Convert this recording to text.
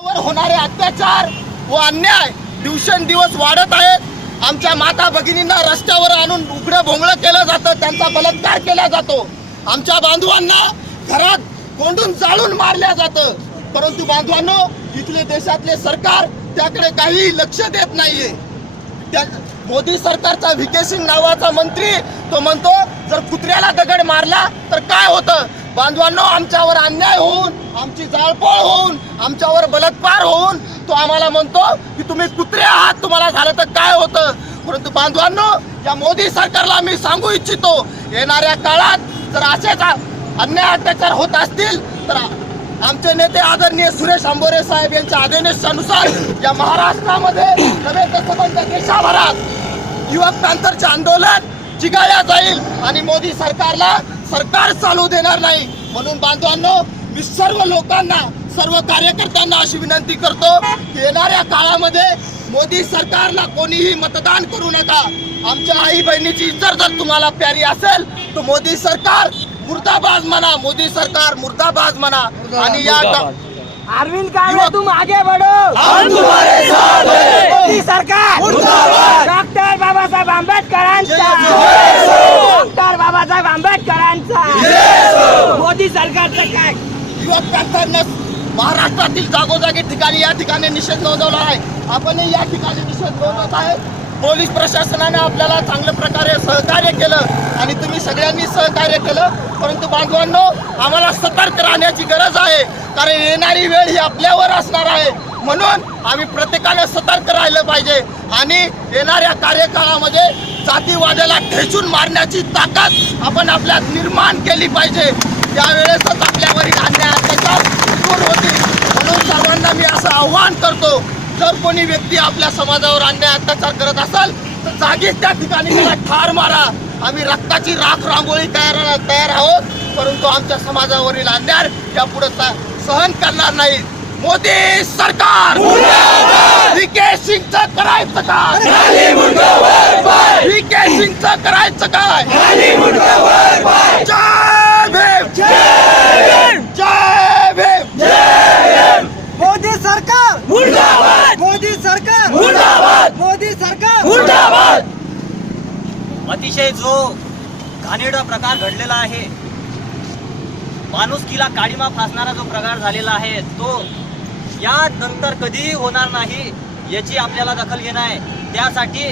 होणारे अत्याचार व अन्याय दिवसेंदिवस वाढत आहेत. आमच्या माता भगिनींना रस्त्यावर आणून उघडं भोंगळं केलं जातं. त्यांचा बलात्कार केला जातो. आमच्या बांधवांना घरात कोंडून जाळून मारल्या जातं. परंतु बांधवांनो इथले देशातले सरकार त्याकडे काही लक्ष देत नाहीये. त्या मोदी सरकारचा व्ही सिंग नावाचा मंत्री तो म्हणतो जर कुत्र्याला दगड मारला तर काय होतं? बांधवांनो आमच्यावर अन्याय होऊन आमची जाळपोळ होऊन आमच्यावर बलात्कार होऊन तो आम्हाला म्हणतो की तुम्ही कुत्रे आहात तुम्हाला झालं तर काय होतं? परंतु बांधवांनो या मोदी सरकारला मी सांगू इच्छितो येणाऱ्या काळात जर असेच अन्याय अत्याचार होत असतील तर आमचे नेते आदरणीय सुरेश आंबोरे साहेब यांच्या आदेशानुसार या महाराष्ट्रामध्ये नव्हे तर संबंध देशाभरात युवक पॅन्थरचे आंदोलन चिघाळल्या जाईल आणि मोदी सरकारला सरकार चालू देणार नाही. म्हणून बांधवांनो मी सर्व लोकांना सर्व कार्यकर्त्यांना अशी विनंती करतो की येणाऱ्या काळामध्ये मोदी सरकारला कोणीही मतदान करू नका. आमच्या आई बहिणीची इज्जत जर तुम्हाला प्यारी असेल तर मोदी सरकार मुर्दाबाद म्हणा मोदी सरकार मुर्दाबाद म्हणा. आणि या अरविंद कांबळे तुम आगे बढ़ो हम तुम्हारे साथ हैं। मोदी सरकार. मुर्दाबाद। डॉक्टर बाबासाहेब मोदी सरकारचं काय? युवक पॅन्थरनं महाराष्ट्रातील जागोजागी ठिकाणी या ठिकाणी निषेध नोंदवला आहे. आपणही या ठिकाणी निषेध नोंदवत आहे. पोलीस प्रशासनाने आपल्याला चांगल्या प्रकारे सहकार्य केलं आणि तुम्ही सगळ्यांनी सहकार्य केलं. परंतु बांधवांनो आम्हाला सतर्क राहण्याची गरज आहे. कारण येणारी वेळ ही आपल्यावर असणार आहे. म्हणून आम्ही प्रत्येकाने सतर्क राहिलं पाहिजे आणि येणाऱ्या कार्यकाळामध्ये जातीवादाला ठेचून मारण्याची ताकद आपण आपल्यात निर्माण केली पाहिजे. त्यावेळेसच आपल्यावरील अन्याय अत्याचार दूर होतील. म्हणून सर्वांना मी असं आव्हान करतो जर कोणी व्यक्ती आपल्या समाजावर अन्याय अत्याचार करत असेल तर जागीच त्या ठिकाणी त्याला ठार मारा. आम्ही रक्ताची राख रांगोळी तयार तयार आहोत परंतु आमच्या समाजावरील अन्याय यापुढे सहन करणार नाही मोदी सरकार! व्ही के सिंगचं करायचं काय व्ही के सिंगचं करायचं काय? मोदी सरकार! मुर्दाबाद! अतिशय जो घाणेरडा प्रकार घडलेला आहे माणुसकीला काळीमा फासणारा जो प्रकार झालेला आहे तो या नंतर कधीही होणार नाही याची आपल्याला दखल घेणं आहे. त्यासाठी